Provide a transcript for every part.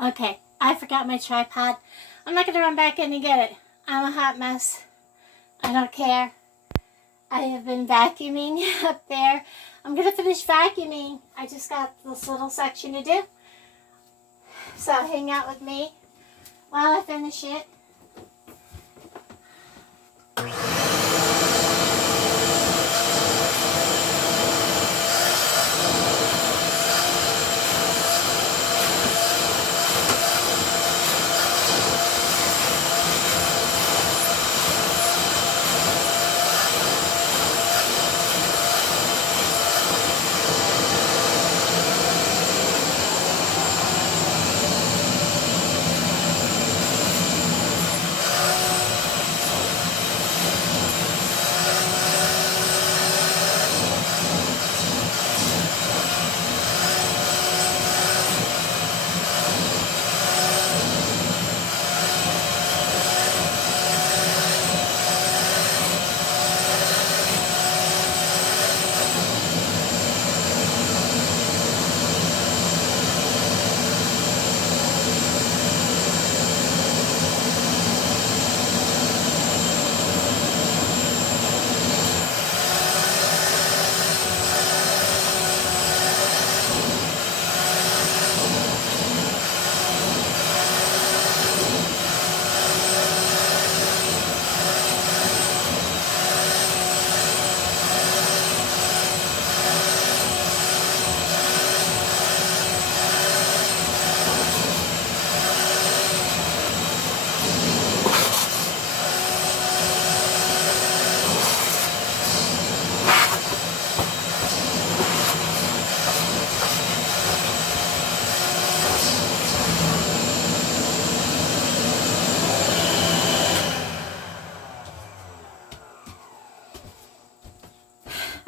Okay, I forgot my tripod. I'm not going to run back in and get it. I'm a hot mess. I don't care. I have been vacuuming up there. I'm going to finish vacuuming. I just got this little section to do. So hang out with me while I finish it.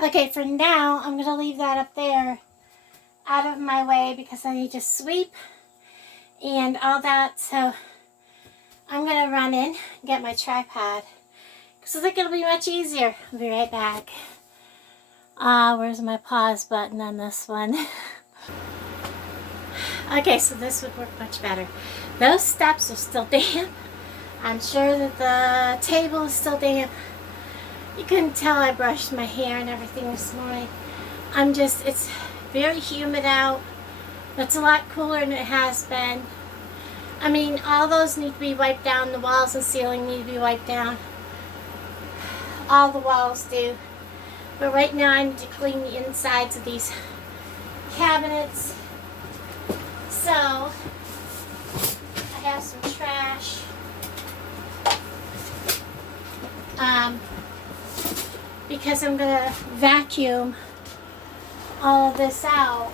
Okay, for now, I'm going to leave that up there out of my way because I need to sweep and all that. So I'm going to run in and get my tripod because I think it'll be much easier. I'll be right back. Where's my pause button on this one? Okay, so this would work much better. Those steps are still damp. I'm sure that the table is still damp. You couldn't tell I brushed my hair and everything this morning. It's very humid out. It's a lot cooler than it has been. I mean, all those need to be wiped down. The walls and ceiling need to be wiped down. All the walls do. But right now I need to clean the insides of these cabinets. So, I have some trash. Because I'm going to vacuum all of this out,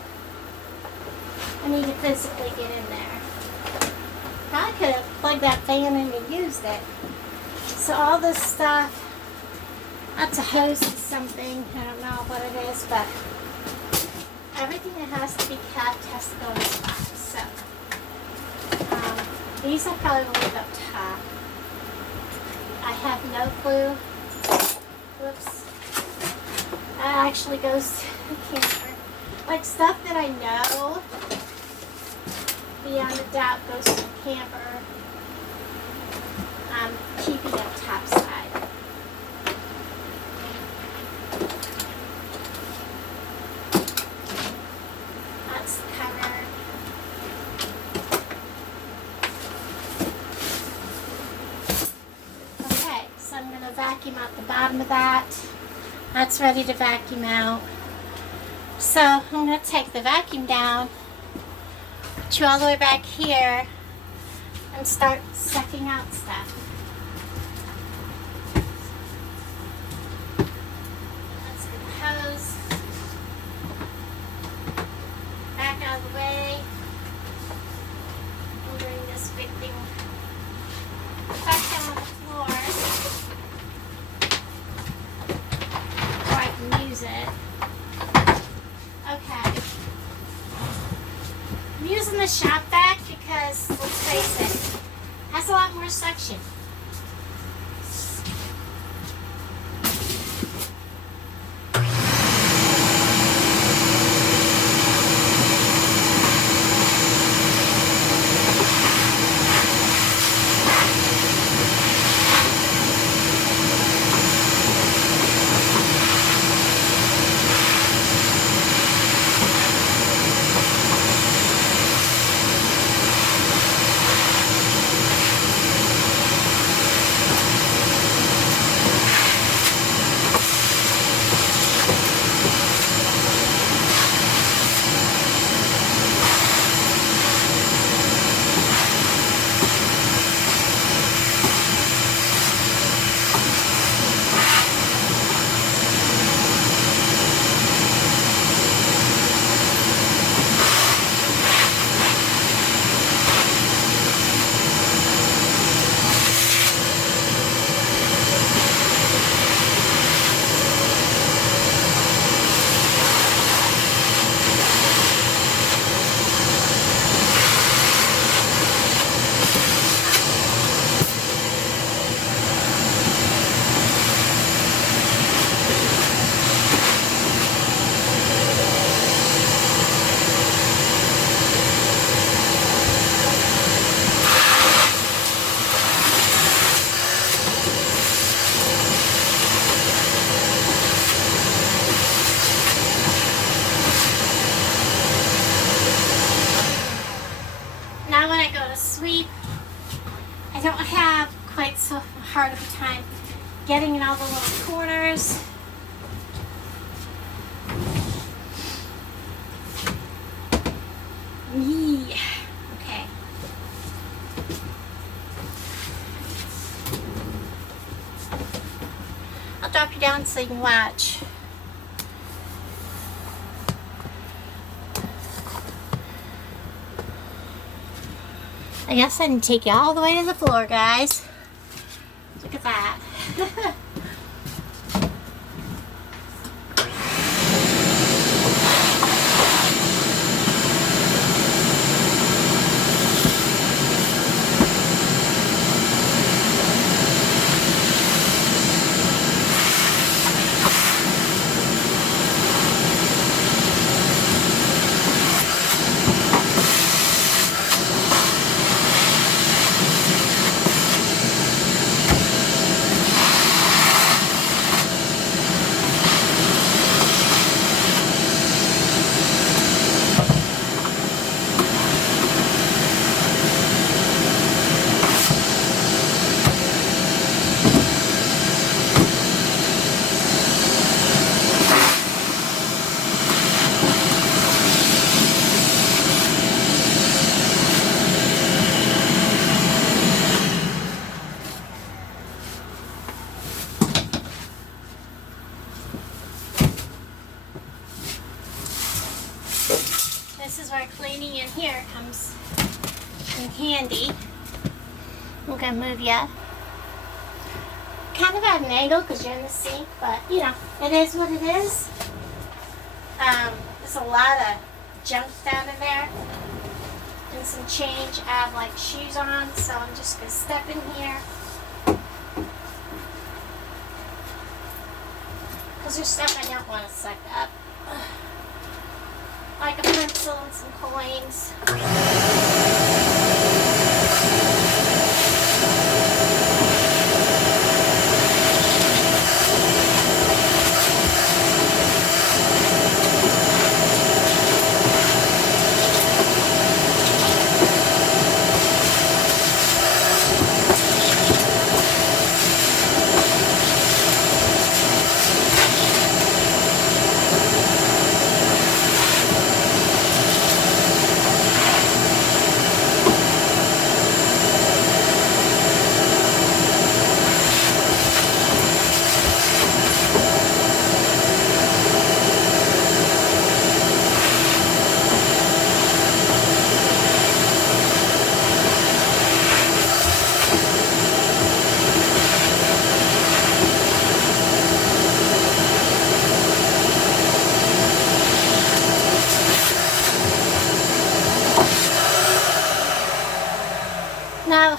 I need to physically get in there. I could have plugged that fan in and used it. So all this stuff, that's a hose to something, I don't know what it is, but everything that has to be kept has to go in a spot. So, these I probably will leave up top. I have no clue. Whoops. That actually goes to the camper. Like stuff that I know beyond a doubt goes to the camper. I'm keeping it top side. That's the cover. Okay, so I'm going to vacuum out the bottom of that. That's ready to vacuum out. So I'm going to take the vacuum down, put you all the way back here, and start sucking out stuff. Let's get the hose back out of the way. And bring this big thing back down on the floor. Use it. Okay. I'm using the shop vac because, let's face it, it has a lot more suction. hard of a time getting in all the little corners. Yeah. Okay. I'll drop you down so you can watch. I guess I didn't take you all the way to the floor, guys. Look at that. This is where cleaning in here comes in handy. I'm gonna move you kind of at an angle because you're in the sink, but you know, it is what it is. There's a lot of junk down in there and some change. I have like shoes on, so I'm just gonna step in here because there's stuff I don't want to suck up. Like a pencil and some coins. Now,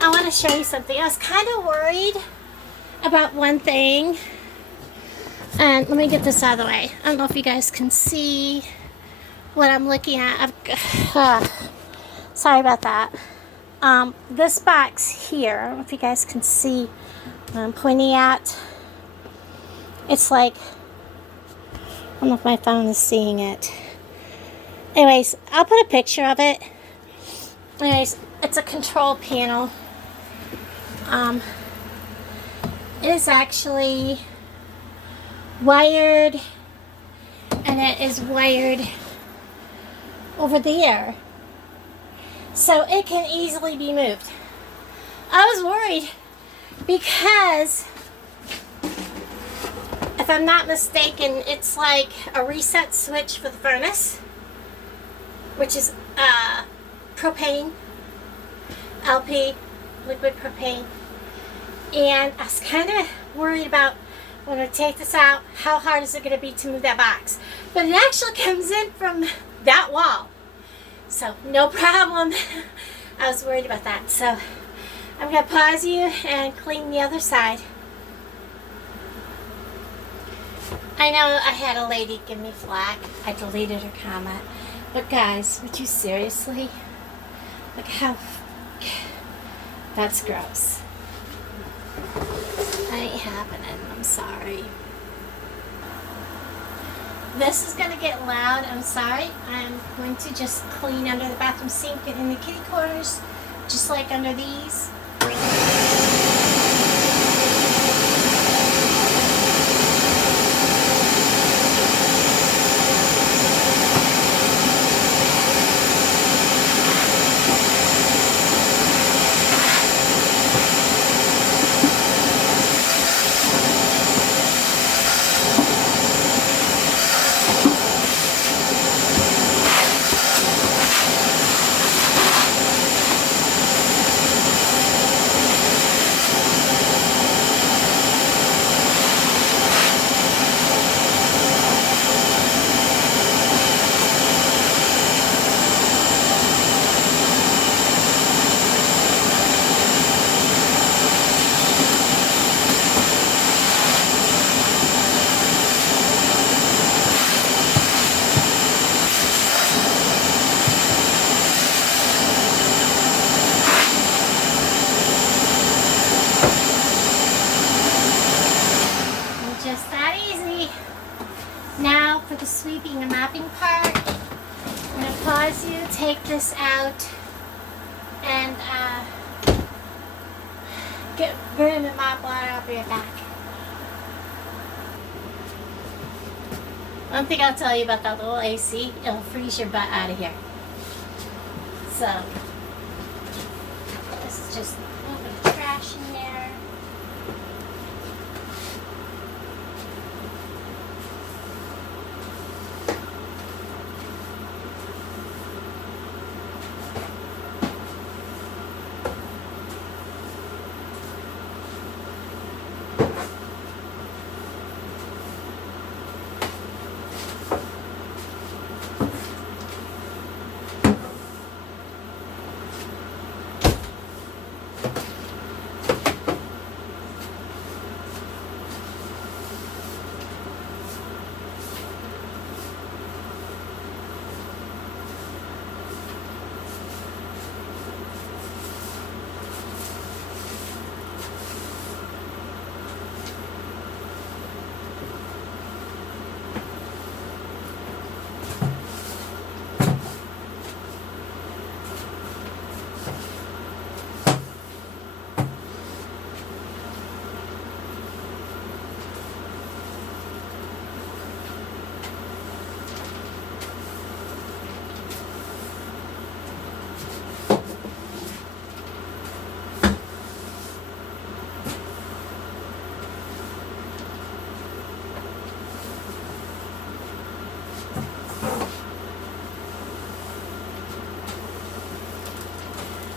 I want to show you something. I was kind of worried about one thing. And let me get this out of the way. I don't know if you guys can see what I'm looking at. Sorry about that. This box here, I don't know if you guys can see what I'm pointing at. It's like, I don't know if my phone is seeing it. Anyways, I'll put a picture of it. Anyways, it's a control panel. It is actually wired, and it is wired over there, so it can easily be moved. I was worried because, if I'm not mistaken, it's like a reset switch for the furnace, which is propane, LP, liquid propane. And I was kind of worried about, when I take this out, how hard is it going to be to move that box? But it actually comes in from that wall, so no problem. I was worried about that, so I'm going to pause you and clean the other side. I know I had a lady give me flack. I deleted her comment. But guys, would you seriously? Look how... That's gross. That ain't happening. I'm sorry. This is going to get loud. I'm sorry. I'm going to just clean under the bathroom sink and in the kitty corners, just like under these. pause you, take this out, and get broom and mop water. I'll be right back. One thing I'll tell you about that little AC, it'll freeze your butt out of here. So, this is just a little bit of trash in there.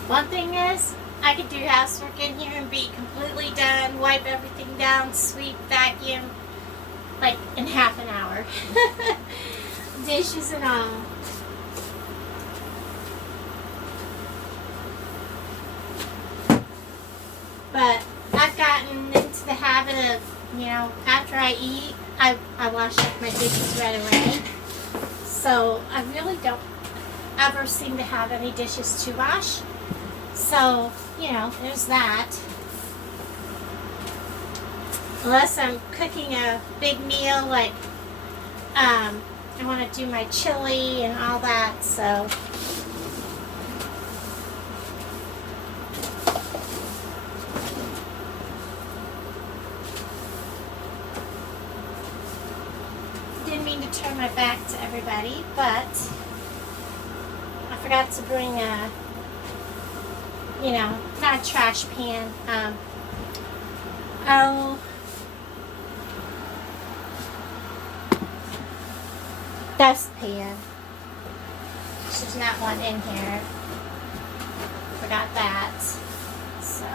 One thing is, I could do housework in here and be completely done, wipe everything down, sweep, vacuum, like in half an hour. Dishes and all. But I've gotten into the habit of, you know, after I eat, I wash up my dishes right away. So I really don't ever seem to have any dishes to wash. So, you know, there's that. Unless I'm cooking a big meal, like, I want to do my chili and all that, so. Didn't mean to turn my back to everybody, but I forgot to bring a, you know, not a trash pan, dustpan. There's not one in here. Forgot that. So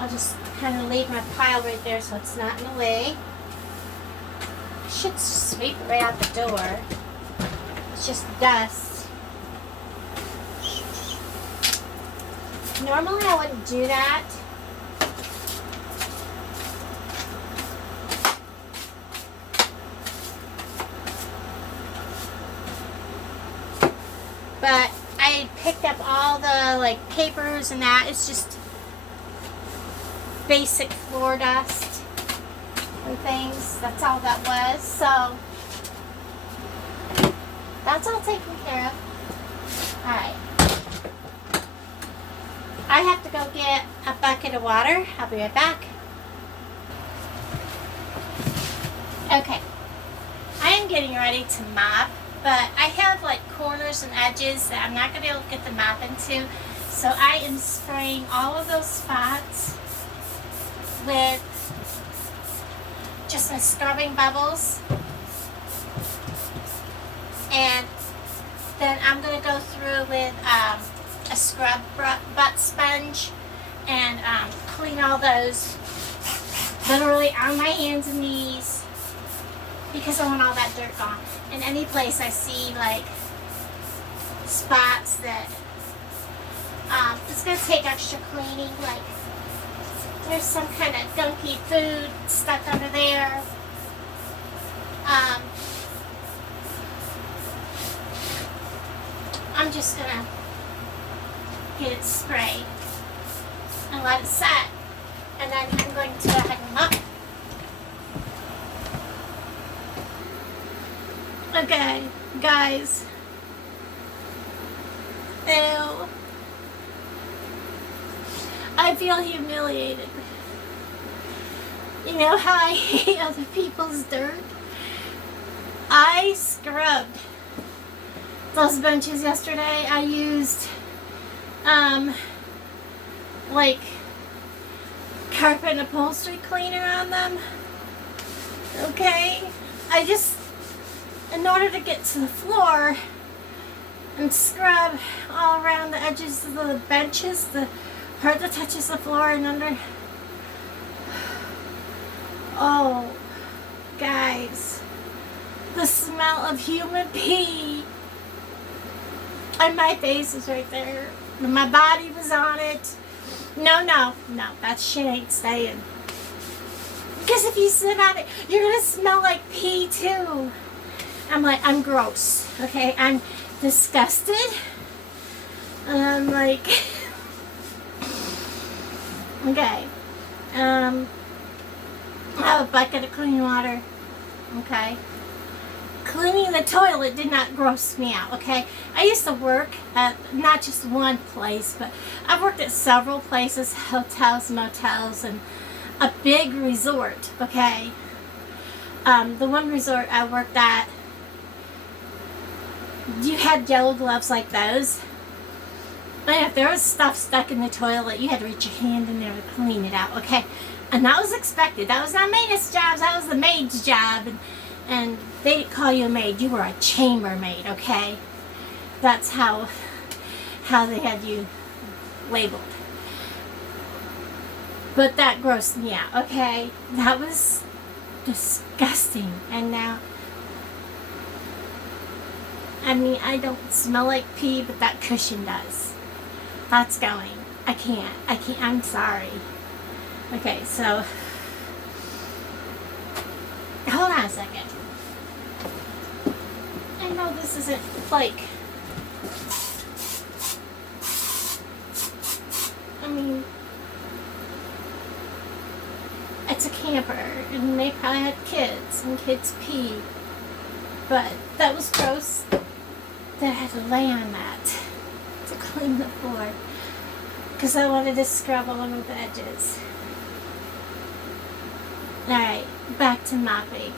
I'll just kind of leave my pile right there so it's not in the way. Should sweep it right out the door. It's just dust. Normally I wouldn't do that. But I picked up all the like papers and that. It's just basic floor dust and things. That's all that was. So that's all taken care of. Alright. I have to go get a bucket of water. I'll be right back. Okay. I am getting ready to mop, but I have like corners and edges that I'm not going to be able to get the mop into. So I am spraying all of those spots with just my scrubbing bubbles. And then I'm going to go through with a scrub butt sponge and clean all those literally on my hands and knees because I want all that dirt gone. And any place I see like spots that it's going to take extra cleaning, like there's some kind of gunky food stuck under there. I'm just going to get it sprayed and let it set, and then I'm going to go ahead and mop. Okay, guys, Ew. I feel humiliated. You know how I hate other people's dirt? I scrubbed those benches yesterday. I used like carpet and upholstery cleaner on them. Okay? I just, in order to get to the floor and scrub all around the edges of the benches, the part that touches the floor and under. Oh, guys, the smell of human pee. And my face is right there. My body was on it. No, that shit ain't staying. Because if you sit on it, you're going to smell like pee too. I'm gross. Okay, I'm disgusted. And I'm like, okay. I have a bucket of clean water. Okay. Cleaning the toilet did not gross me out, okay? I used to work at not just one place, but I've worked at several places, hotels, motels, and a big resort, okay? The one resort I worked at, you had yellow gloves like those. And if there was stuff stuck in the toilet, you had to reach your hand in there to clean it out, okay? And that was expected. That was not maintenance jobs, that was the maid's job. And they didn't call you a maid, you were a chambermaid, okay? That's how they had you labeled. But that grossed me out, okay? That was disgusting. And now, I mean, I don't smell like pee, but that cushion does. That's going. I can't, I'm sorry. Okay, so, hold on a second. I know this isn't like, I mean, it's a camper and they probably had kids and kids pee, but that was gross that I had to lay on that to clean the floor because I wanted to scrub along the edges. Alright, back to mopping.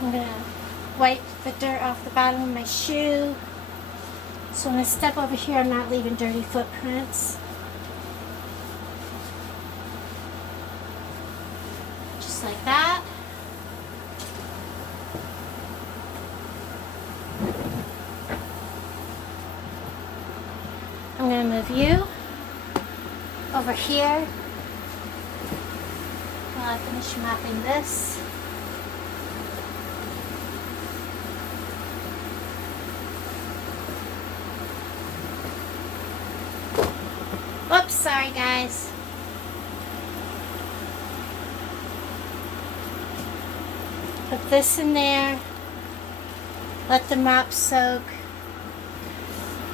I'm going to wipe the dirt off the bottom of my shoe. So when I step over here, I'm not leaving dirty footprints. Just like that. I'm going to move you over here while I finish mopping this. this in there. Let the mop soak.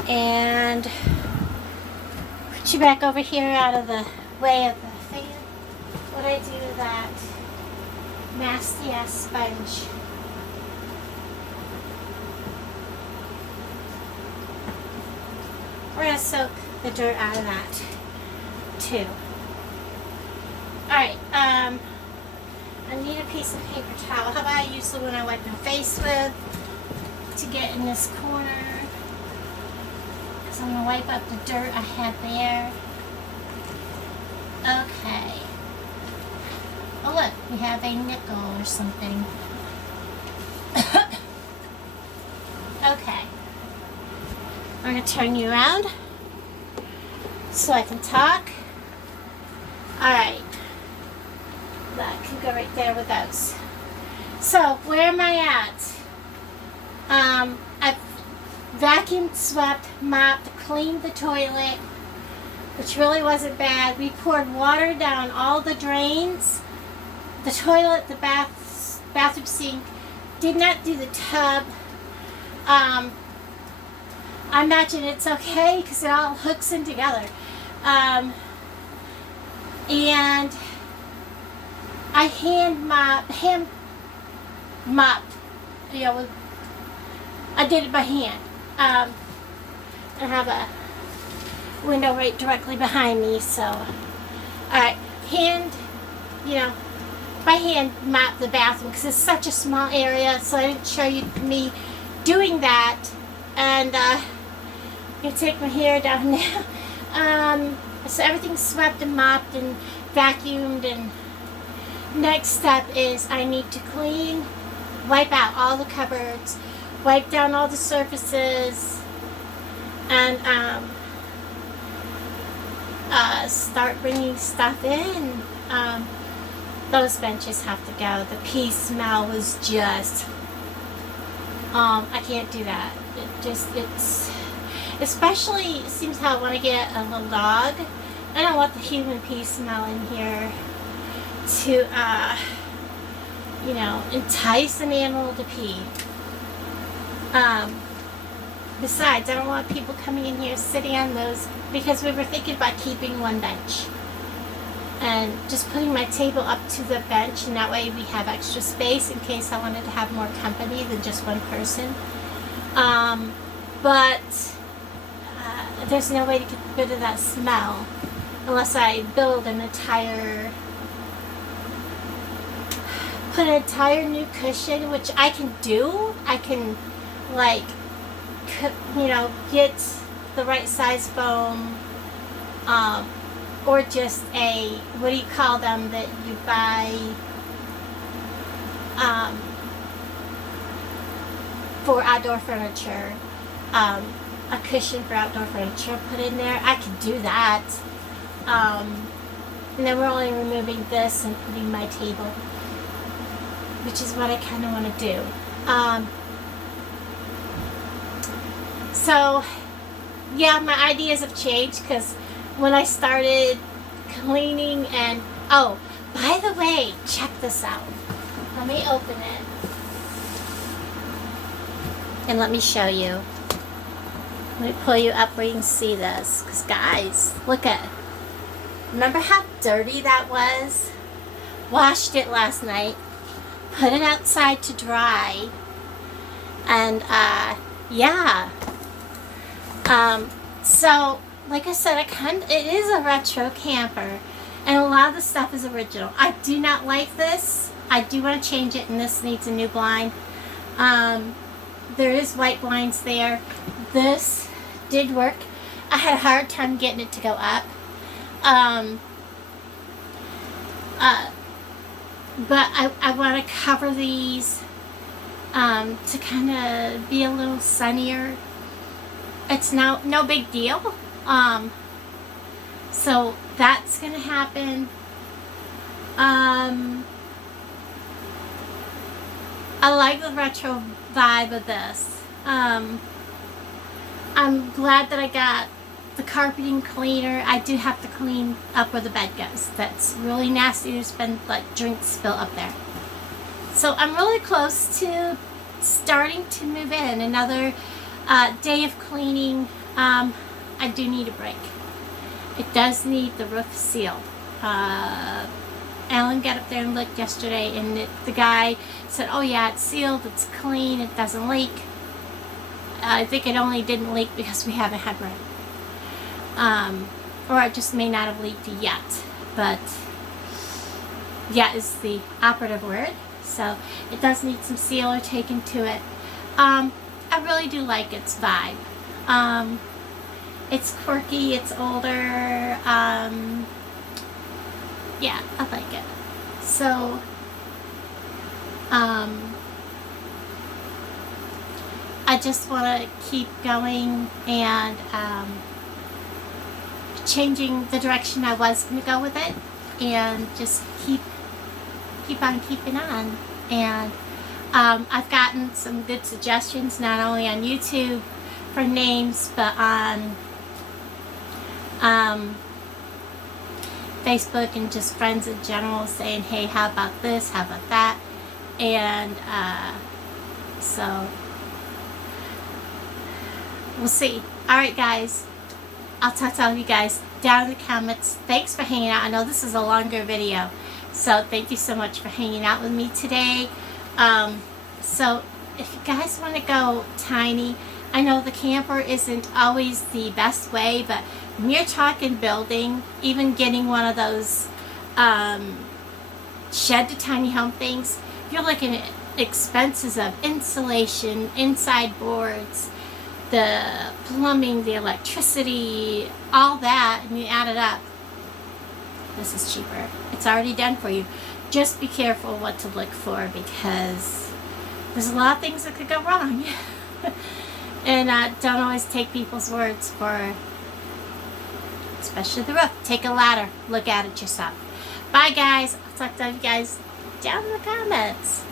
And put you back over here out of the way of the fan. What I do with that nasty ass sponge. We're going to soak the dirt out of that too. Alright, I need a piece of paper towel. How about I use the one I wipe my face with to get in this corner? Because I'm going to wipe up the dirt I had there. Okay. Oh look, we have a nickel or something. Okay. I'm going to turn you around so I can talk. Alright. That can go right there with those. So, where am I at? I've vacuumed, swept, mopped, cleaned the toilet, which really wasn't bad. We poured water down all the drains. The toilet, the bathroom sink. Did not do the tub. I imagine it's okay because it all hooks in together. And I hand mopped, you know, I did it by hand. I have a window right directly behind me, so, alright, by hand mop the bathroom because it's such a small area, so I didn't show you me doing that. And I'm going to take my hair down now. So everything's swept and mopped and vacuumed, and next step is I need to wipe out all the cupboards, wipe down all the surfaces, and start bringing stuff in. Those benches have to go. The pea smell was just, I can't do that. It's especially, it seems how when I get a little dog, I don't want the human pee smell in here to, entice an animal to pee. Besides, I don't want people coming in here sitting on those, because we were thinking about keeping one bench and just putting my table up to the bench, and that way we have extra space in case I wanted to have more company than just one person. But there's no way to get rid of that smell unless I put an entire new cushion, which I can do. I can, get the right size foam, or just what do you call them that you buy for outdoor furniture, a cushion for outdoor furniture, put in there. I could do that. And then we're only removing this and putting my table, which is what I kind of want to do. So, yeah, my ideas have changed because when I started cleaning and, oh, by the way, check this out. Let me open it. And let me show you. Let me pull you up where you can see this. Because, guys, look at it. Remember how dirty that was? Washed it last night. Put it outside to dry. And, yeah. So, like I said, it is a retro camper. And a lot of the stuff is original. I do not like this. I do want to change it, and this needs a new blind. There is white blinds there. This did work. I had a hard time getting it to go up. But I want to cover these to kind of be a little sunnier. It's no big deal. So that's going to happen. I like the retro vibe of this. I'm glad that I got the carpeting cleaner. I do have to clean up where the bed goes. That's really nasty. There's been drinks spill up there. So I'm really close to starting to move in. Another day of cleaning. I do need a break. It does need the roof sealed. Alan got up there and looked yesterday, and the guy said, oh yeah, it's sealed, it's clean, it doesn't leak. I think it only didn't leak because we haven't had rain. Or it just may not have leaked yet. But yeah is the operative word. So it does need some sealer taken to it. I really do like its vibe. It's quirky, it's older. Yeah, I like it. So I just want to keep going and changing the direction I was going to go with it, and just keep on keeping on. And I've gotten some good suggestions, not only on YouTube for names, but on Facebook, and just friends in general saying, hey, how about this, how about that. And so we'll see. Alright guys, I'll talk to all of you guys down in the comments. Thanks for hanging out. I know this is a longer video, so thank you so much for hanging out with me today. So if you guys want to go tiny, I know the camper isn't always the best way, but when you're talking building, even getting one of those shed to tiny home things, you're looking at expenses of insulation, inside boards, the plumbing, the electricity, all that, and you add it up. This is cheaper. It's already done for you. Just be careful what to look for, because there's a lot of things that could go wrong. And don't always take people's words for, especially the roof. Take a ladder. Look at it yourself. Bye guys. I'll talk to you guys down in the comments.